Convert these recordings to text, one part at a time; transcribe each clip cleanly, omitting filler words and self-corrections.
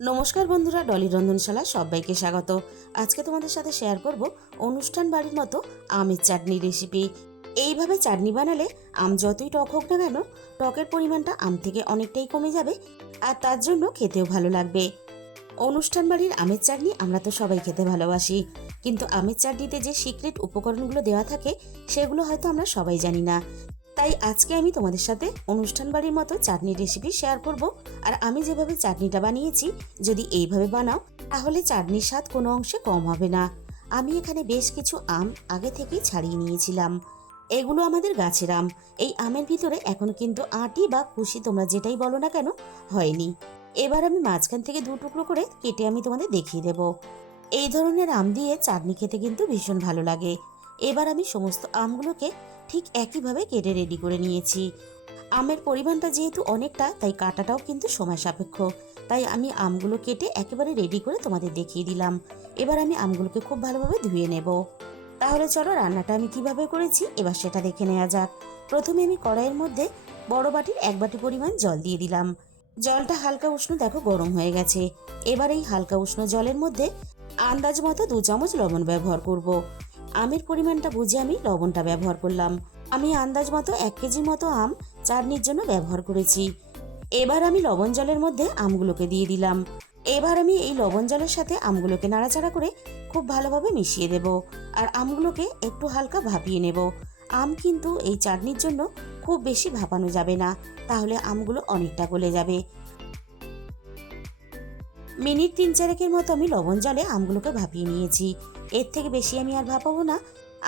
নমস্কার বন্ধুরা, ডলি রন্ধনশালা সবাইকে স্বাগত। আজকে তোমাদের সাথে শেয়ার করব অনুষ্ঠান বাড়ির মতো আমের চাটনি রেসিপি। এইভাবে চাটনি বানালে আম যতই টক হোক না কেন, টকের পরিমাণটা আম থেকে অনেকটাই কমে যাবে, আর তার জন্য খেতেও ভালো লাগবে। অনুষ্ঠান বাড়ির আমের চাটনি আমরা তো সবাই খেতে ভালোবাসি, কিন্তু আমের চাটনিতে যে সিক্রেট উপকরণগুলো দেওয়া থাকে সেগুলো হয়তো আমরা সবাই জানি না। তাই আজকে আমি তোমাদের সাথে অনুষ্ঠান বাড়ির মতো চাটনির রেসিপি শেয়ার করব। আর আমি যেভাবে চাটনিটা বানিয়েছি, যদি এইভাবে বানাও তাহলে চাটনির স্বাদ কোনো অংশে কম হবে না। আমি এখানে বেশ কিছু আম আগে থেকেই ছাড়িয়ে নিয়েছিলাম। এগুলো আমাদের গাছের আম। এই আমের ভিতরে এখনো কিন্তু আঁটি বা কুশি তোমরা যেটাই বলো না কেন হয়নি। এবার আমি মাঝখান থেকে দু টুকরো করে কেটে আমি তোমাদের দেখিয়ে দেব। এই ধরনের আম দিয়ে চাটনি খেতে কিন্তু ভীষণ ভালো লাগে। এবার আমি সমস্ত আমগুলোকে ঠিক একইভাবে কেটে রেডি করে নিয়েছি। আমের পরিমাণটা যেহেতু অনেকটা, তাই কাটাটাও কিন্তু সময় সাপেক্ষ। তাই আমি আমগুলো কেটে একেবারে রেডি করে তোমাদের দেখিয়ে দিলাম। এবার আমি আমগুলোকে খুব ভালোভাবে ধুয়ে নেব। তাহলে চলো রান্নাটা আমি কিভাবে করেছি এবার সেটা দেখে নেওয়া যাক। প্রথমে আমি কড়াইয়ের মধ্যে বড় বাটির 1 বাটি পরিমাণ জল দিয়ে দিলাম। জলটা হালকা উষ্ণ দেখো গরম হয়ে গেছে। এবার এই হালকা উষ্ণ জলের মধ্যে আন্দাজ মতো 2 চামচ লবণ ব্যবহার করব। আমের পরিমাণটা বুঝে আমি লবণটা ব্যবহার করলাম। আমি আন্দাজ মতো 1 কেজির মতো আম চাটনির জন্য ব্যবহার করেছি। এবার আমি লবণ জলের মধ্যে আমগুলোকে দিয়ে দিলাম। এবার আমি এই লবণ জলের সাথে আমগুলোকে নাড়াচাড়া করে খুব ভালোভাবে মিশিয়ে দেব। আর আমগুলোকে একটু হালকা ভাপিয়ে নেব। আম কিন্তু এই চাটনির জন্য খুব বেশি ভাপানো যাবে না, তাহলে আমগুলো অনেকটা গলে যাবে। মিনিট 3-4 মতো আমি লবণ জলে আমগুলোকে ভাপিয়ে নিয়েছি। এর থেকে বেশি আমি আর ভাপাবো না।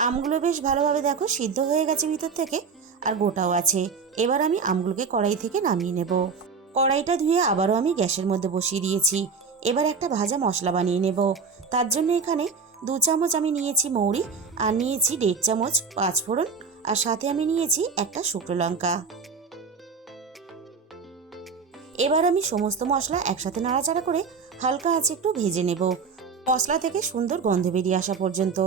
আমগুলো বেশ ভালোভাবে দেখো সিদ্ধ হয়ে গেছে ভিতর থেকে, আর গোটাও আছে। এবার আমি আমগুলোকে কড়াই থেকে নামিয়ে নেব। কড়াইটা ধুয়ে আবারও আমি গ্যাসের মধ্যে বসিয়ে দিয়েছি। এবার একটা ভাজা মশলা বানিয়ে নেব। তার জন্য এখানে 2 চামচ আমি নিয়েছি মৌরি, আর নিয়েছি 1.5 চামচ পাঁচফোড়ন, আর সাথে আমি নিয়েছি একটা শুকনো লঙ্কা। এবার আমি সমস্ত মশলা একসাথে নাড়াচাড়া করে হালকা আঁচে একটু ভেজে নেব, মশলা থেকে সুন্দর গন্ধ বেরিয়ে আসা পর্যন্ত।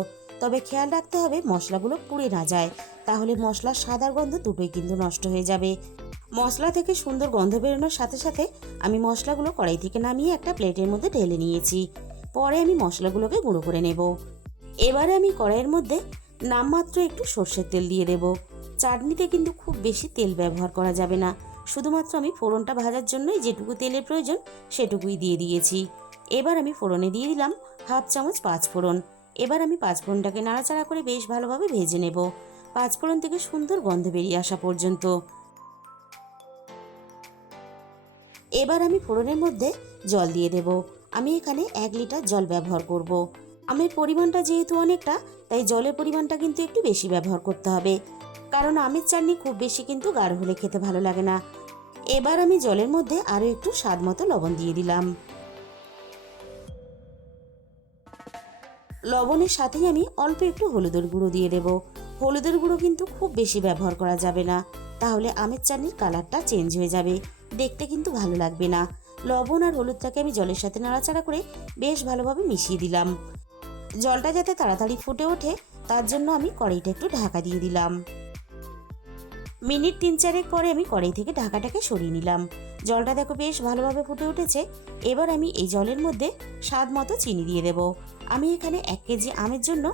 তবে খেয়াল রাখতে হবে মশলাগুলো পুড়ে না যায়, তাহলে মশলার স্বাদ আর গন্ধ দুটোই কিন্তু নষ্ট হয়ে যাবে। মশলা থেকে সুন্দর গন্ধ বেরোনোর সাথে সাথে আমি মশলাগুলো কড়াই থেকে নামিয়ে একটা প্লেটের মধ্যে ঢেলে নিয়েছি। পরে আমি মশলাগুলোকে গুঁড়ো করে নেব। এবারে আমি কড়াইয়ের মধ্যে নামমাত্র একটু সর্ষের তেল দিয়ে দেব। চাটনিতে কিন্তু খুব বেশি তেল ব্যবহার করা যাবে না, শুধুমাত্র আমি ফোড়নটা ভাজার জন্যই যেটুকু তেলের প্রয়োজন সেটুকুই দিয়ে দিয়েছি। এবার আমি ফোড়নে দিয়ে দিলাম 1/2 চামচ পাঁচফোড়ন। এবার আমি পাঁচফোড়নটাকে নাড়াচাড়া করে বেশ ভালোভাবে ভেজে নেব, পাঁচফোড়ন থেকে সুন্দর গন্ধ বেরিয়ে আসা পর্যন্ত। এবার আমি ফোড়নের মধ্যে জল দিয়ে দেব। আমি এখানে 1 লিটার জল ব্যবহার করব। আমের পরিমাণটা যেহেতু অনেকটা, তাই জলের পরিমাণটা কিন্তু একটু বেশি ব্যবহার করতে হবে, কারণ আমের চাটনি খুব বেশি কিন্তু গাঢ় হলে খেতে ভালো লাগে না। এবার আমি জলের মধ্যে আরও একটু স্বাদ মতো লবণ দিয়ে দিলাম। লবণের সাথেই আমি অল্প একটু হলুদের গুঁড়ো দিয়ে দেব। হলুদের গুঁড়ো কিন্তু খুব বেশি ব্যবহার করা যাবে না, তাহলে আমের চাটনির কালারটা চেঞ্জ হয়ে যাবে, দেখতে কিন্তু ভালো লাগবে না। লবণ আর হলুদটাকে আমি জলের সাথে নাড়াচাড়া করে বেশ ভালোভাবে মিশিয়ে দিলাম। জলটা যাতে তাড়াতাড়ি ফুটে ওঠে তার জন্য আমি কড়াইটা একটু ঢাকা দিয়ে দিলাম। মিনিট 3-4 পরে আমি কড়াই থেকে ঢাকাটাকে সরিয়ে নিলাম। জলটা দেখো বেশ ভালোভাবে ফুটে উঠেছে। এবার আমি এই জলের মধ্যে স্বাদ মতো চিনি দিয়ে দেব। আমি এখানে 1 কেজি আমের জন্য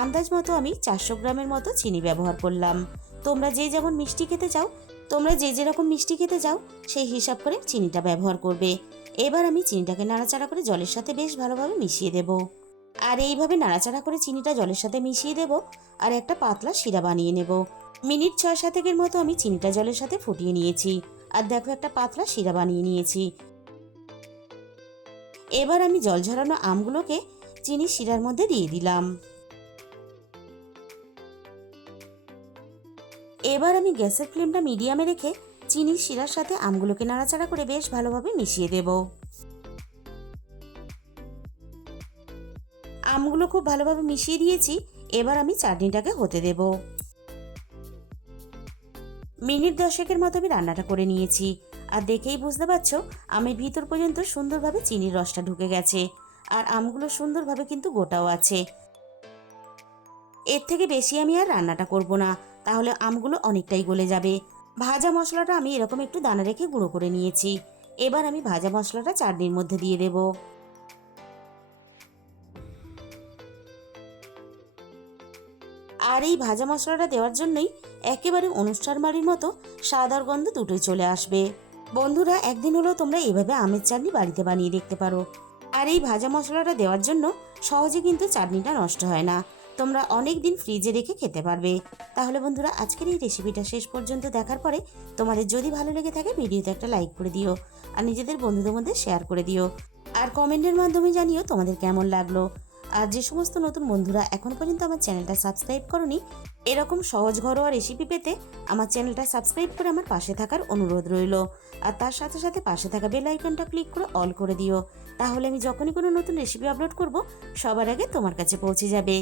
আন্দাজ মতো আমি 400 গ্রামের মতো চিনি ব্যবহার করলাম। তোমরা যে যেমন মিষ্টি খেতে চাও, তোমরা যে যেরকম মিষ্টি খেতে চাও সেই হিসাব করে চিনিটা ব্যবহার করবে। এবার আমি চিনিটাকে নাড়াচাড়া করে জলের সাথে বেশ ভালোভাবে মিশিয়ে দেব। আর এইভাবে নাড়াচাড়া করে চিনিটা জলের সাথে মিশিয়ে দেব, আর একটা পাতলা শিরা বানিয়ে নেব। মিনিট 6-7 মতো আমি চিনিটা জলের সাথে ফুটিয়ে নিয়েছি, আর দেখো একটা পাতলা শিরা বানিয়ে নিয়েছি। এবার আমি জল ঝরানো আমগুলোকে চিনির শিরার মধ্যে দিয়ে দিলাম। এবার আমি গ্যাসের ফ্লেমটা মিডিয়ামে রেখে চিনির শিরার সাথে আমগুলোকে নাড়াচাড়া করে বেশ ভালোভাবে মিশিয়ে দেব। আমগুলো খুব ভালোভাবে মিশিয়ে দিয়েছি। এবার আমি চাটনিটাকে হতে দেব। মিনিট 10 মতো আমি রান্নাটা করে নিয়েছি, আর দেখেই বুঝতে পারছো আমের ভিতর পর্যন্ত সুন্দরভাবে চিনির রসটা ঢুকে গেছে, আর আমগুলো সুন্দরভাবে কিন্তু গোটাও আছে। এর থেকে বেশি আমি আর রান্নাটা করব না, তাহলে আমগুলো অনেকটাই গলে যাবে। ভাজা মশলাটা আমি এরকম একটু দানা রেখে গুঁড়ো করে নিয়েছি। এবার আমি ভাজা মশলাটা চাটনির মধ্যে দিয়ে দেব। আর এই ভাজা মশলাটা দেওয়ার জন্যই একেবারে অনুষ্ঠান বাড়ির মতো স্বাদ আর গন্ধ দুটোই চলে আসবে। বন্ধুরা, একদিন হলেও তোমরা এইভাবে আমের চাটনি বাড়িতে বানিয়ে দেখতে পারো। আর এই ভাজা মশলাটা দেওয়ার জন্য সহজে কিন্তু চাটনিটা নষ্ট হয় না, তোমরা অনেক দিন ফ্রিজে রেখে খেতে পারবে। তাহলে বন্ধুরা, আজকের এই রেসিপিটা শেষ পর্যন্ত দেখার পরে তোমাদের যদি ভালো লেগে থাকে ভিডিওতে একটা লাইক করে দিও, আর নিজেদের বন্ধুদের মধ্যে শেয়ার করে দিও, আর কমেন্টের মাধ্যমে জানিও তোমাদের কেমন লাগলো। আর যে সমস্ত নতুন বন্ধুরা এখন পর্যন্ত আমার চ্যানেলটা সাবস্ক্রাইব করনি, এরকম সহজ ঘরোয়া রেসিপি পেতে আমার চ্যানেলটা সাবস্ক্রাইব করে আমার পাশে থাকার অনুরোধ রইল। আর তার সাথে সাথে পাশে থাকা বেল আইকনটা ক্লিক করে অল করে দিও, তাহলে আমি যখনই কোনো নতুন রেসিপি আপলোড করব সবার আগে তোমার কাছে পৌঁছে যাবে।